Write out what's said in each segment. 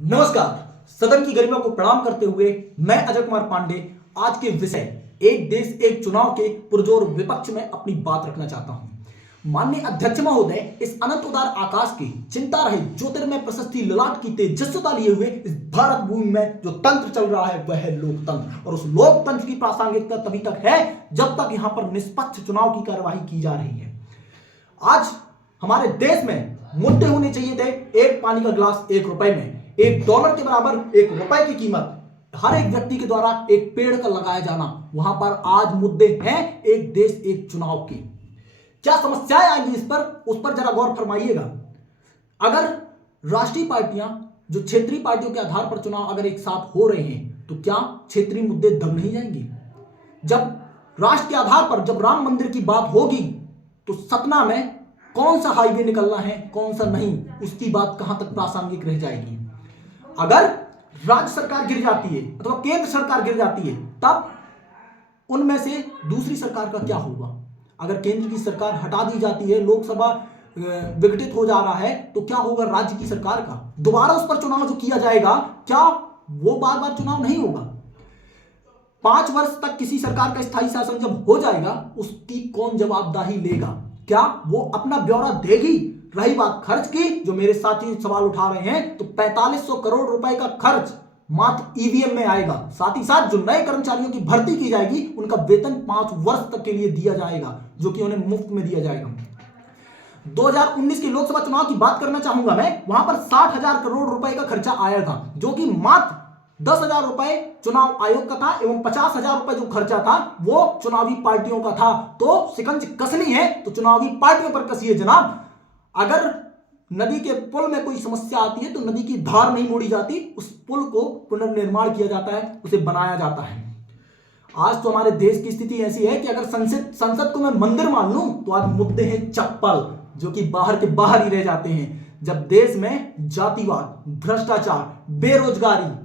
नमस्कार। सदन की गरिमा को प्रणाम करते हुए मैं अजय कुमार पांडे आज के विषय एक देश एक चुनाव के पुरजोर विपक्ष में अपनी बात रखना चाहता हूं। माननीय अध्यक्ष महोदय, इस अनंत उदार आकाश की चिंता रहे ज्योतिर्मय प्रशस्ति ललाट की तेजस्विता लिए हुए इस भारत भूमि में जो तंत्र चल रहा है वह है लोकतंत्र, और उस लोकतंत्र की प्रासंगिकता तभी तक है जब तक यहां पर निष्पक्ष चुनाव की कार्यवाही की जा रही है। आज हमारे देश में मुद्दे होने चाहिए थे एक पानी का गिलास ₹1 में, $1 के बराबर ₹1 की कीमत, हर एक व्यक्ति के द्वारा एक पेड़ का लगाया जाना। वहां पर आज मुद्दे हैं एक देश एक चुनाव के। क्या समस्याएं आएंगी उस पर जरा गौर फरमाइएगा। अगर राष्ट्रीय पार्टियां जो क्षेत्रीय पार्टियों के आधार पर चुनाव अगर एक साथ हो रहे हैं तो क्या क्षेत्रीय मुद्दे दब नहीं जाएंगे? जब राष्ट्र के आधार पर जब राम मंदिर की बात होगी तो सतना में कौन सा हाईवे निकलना है कौन सा नहीं, उसकी बात कहां तक प्रासंगिक रह जाएगी? अगर राज्य सरकार गिर जाती है अथवा केंद्र सरकार गिर जाती है तब उनमें से दूसरी सरकार का क्या होगा? अगर केंद्र की सरकार हटा दी जाती है, लोकसभा विघटित हो जा रहा है, तो क्या होगा राज्य की सरकार का? दोबारा उस पर चुनाव जो किया जाएगा क्या वो बार बार चुनाव नहीं होगा? 5 वर्ष तक किसी सरकार का स्थायी शासन जब हो जाएगा उसकी कौन जवाबदेही लेगा? क्या वो अपना ब्यौरा देगी? रही बात खर्च की, जो मेरे साथी सवाल उठा रहे हैं, तो 4500 करोड़ रुपए का खर्च मात्र ईवीएम में आएगा। साथ ही साथ जो नए कर्मचारियों की भर्ती की जाएगी उनका वेतन 5 वर्ष तक के लिए दिया जाएगा, जो कि उन्हें मुफ्त में दिया जाएगा। 2019 के लोकसभा चुनाव की बात करना चाहूंगा मैं, वहां पर 60,000 करोड़ रुपए का खर्चा आया था, जो कि मात्र 10,000 रुपए चुनाव आयोग का था एवं 50,000 रुपए जो खर्चा था वो चुनावी पार्टियों का था। तो शिकंज कसनी है तो चुनावी पार्टियों पर कसिए जनाब। अगर नदी के पुल में कोई समस्या आती है तो नदी की धार नहीं मोड़ी जाती, उस पुल को पुनर्निर्माण किया जाता है, उसे बनाया जाता है। आज तो हमारे देश की स्थिति ऐसी है कि अगर संसद को मैं मंदिर मान लूं तो आज मुद्दे हैं चप्पल, जो कि बाहर के बाहर ही रह जाते हैं। जब देश में जातिवाद, भ्रष्टाचार, बेरोजगारी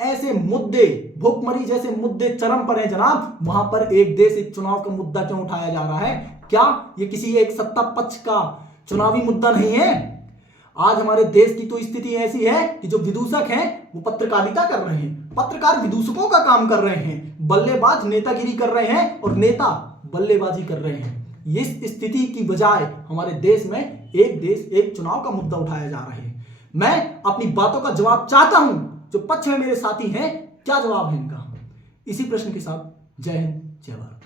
ऐसे मुद्दे, भूखमरी जैसे मुद्दे चरम पर हैं जनाब, वहां पर एक देश एक चुनाव का मुद्दा क्यों उठाया जा रहा है? क्या ये किसी एक सत्ता पक्ष का चुनावी मुद्दा नहीं है? आज हमारे देश की तो स्थिति ऐसी है कि जो विदूषक हैं वो पत्रकारिता कर रहे हैं, पत्रकार विदूषकों का काम कर रहे हैं, बल्लेबाज नेतागिरी कर रहे हैं और नेता बल्लेबाजी कर रहे हैं। इस स्थिति की बजाय हमारे देश में एक देश एक चुनाव का मुद्दा उठाया जा रहा है। मैं अपनी बातों का जवाब चाहता हूं, जो पक्ष में मेरे साथी हैं क्या जवाब है इनका? इसी प्रश्न के साथ जय हिंद, जय भारत।